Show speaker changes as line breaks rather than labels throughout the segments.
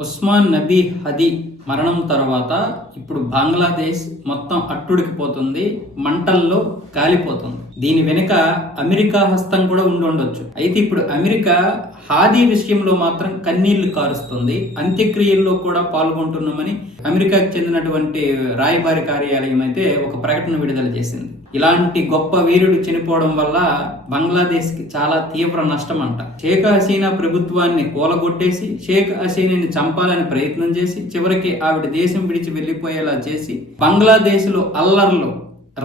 عثمان نبی حدی మరణం తర్వాత ఇప్పుడు బంగ్లాదేశ్ మొత్తం అట్టుడికిపోతుంది మంటల్లో కాలిపోతుంది. దీని వెనుక అమెరికా హస్తం కూడా ఉండి ఉండొచ్చు. అయితే ఇప్పుడు అమెరికా హాదీ విషయంలో మాత్రం కన్నీళ్ళు కారుస్తుంది. అంత్యక్రియల్లో కూడా పాల్గొంటున్నామని అమెరికాకు చెందినటువంటి రాయబారి కార్యాలయం అయితే ఒక ప్రకటన విడుదల చేసింది. ఇలాంటి గొప్ప వీరుడు చనిపోవడం వల్ల బంగ్లాదేశ్కి చాలా తీవ్ర నష్టం అంట షేక్ హసీనా ప్రభుత్వాన్ని కూలగొట్టేసి షేక్ హసీనాని చంపాలని ప్రయత్నం చేసి చివరికి ఆవిడ దేశం విడిచి వెళ్ళిపోయేలా చేసి బంగ్లాదేశ్లో అల్లర్లు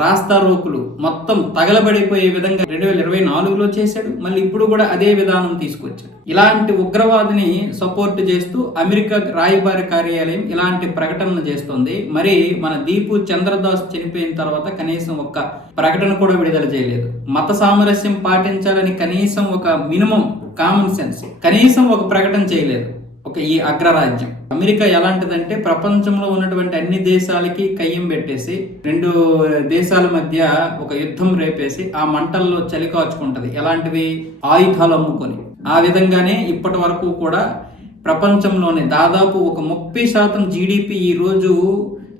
రాస్తా రోకులు మొత్తం తగలబడిపోయే విధంగా రెండు వేల ఇరవై నాలుగులో చేశాడు. మళ్ళీ ఇప్పుడు కూడా అదే విధానం తీసుకొచ్చాడు. ఇలాంటి ఉగ్రవాదిని సపోర్ట్ చేస్తూ అమెరికా రాయబారి కార్యాలయం ఇలాంటి ప్రకటనలు చేస్తుంది. మరి మన దీపు చంద్రదాస్ చనిపోయిన తర్వాత కనీసం ఒక్క ప్రకటన కూడా విడుదల చేయలేదు. మత సామరస్యం పాటించాలని కనీసం ఒక మినిమం కామన్ సెన్స్ కనీసం ఒక ప్రకటన చేయలేదు. ఒక ఈ అగ్రరాజ్యం. అమెరికా ఎలాంటిదంటే ప్రపంచంలో ఉన్నటువంటి అన్ని దేశాలకి కయ్యం పెట్టేసి రెండు దేశాల మధ్య ఒక యుద్ధం రేపేసి ఆ మంటల్లో చలి కాచుకుంటది. ఎలాంటివి? ఆయుధాలు అమ్ముకొని. ఆ విధంగానే ఇప్పటి వరకు కూడా ప్రపంచంలోనే దాదాపు ఒక ముప్పై శాతం జీడిపి ఈ రోజు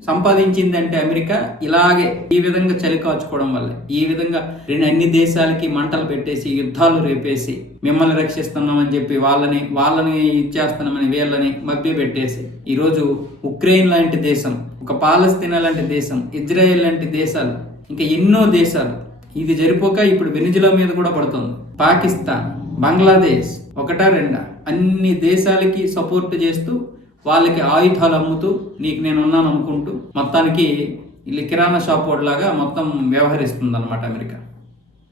సంపాదించిందంటే అమెరికా ఇలాగే ఈ విధంగా చలి కాచుకోవడం వల్ల ఈ విధంగా రెండు అన్ని దేశాలకి మంటలు పెట్టేసి యుద్ధాలు రేపేసి మిమ్మల్ని రక్షిస్తున్నామని చెప్పి వాళ్ళని వాళ్ళని ఇచ్చేస్తున్నామని వీళ్ళని మభ్య పెట్టేసి ఈరోజు ఉక్రెయిన్ లాంటి దేశం ఒక పాలస్తీనా లాంటి దేశం ఇజ్రాయెల్ లాంటి దేశాలు ఇంకా ఎన్నో దేశాలు. ఇది జరిపోక ఇప్పుడు వెనిజులా మీద కూడా పడుతుంది. పాకిస్తాన్ బంగ్లాదేశ్ ఒకటా రెండా అన్ని దేశాలకి సపోర్ట్ చేస్తూ వాళ్ళకి ఆయుధాలు అమ్ముతూ నీకు నేను ఉన్నాను అనుకుంటూ మొత్తానికి వీళ్ళు కిరాణా షాప్ లాగా మొత్తం వ్యవహరిస్తుంది అనమాట అమెరికా.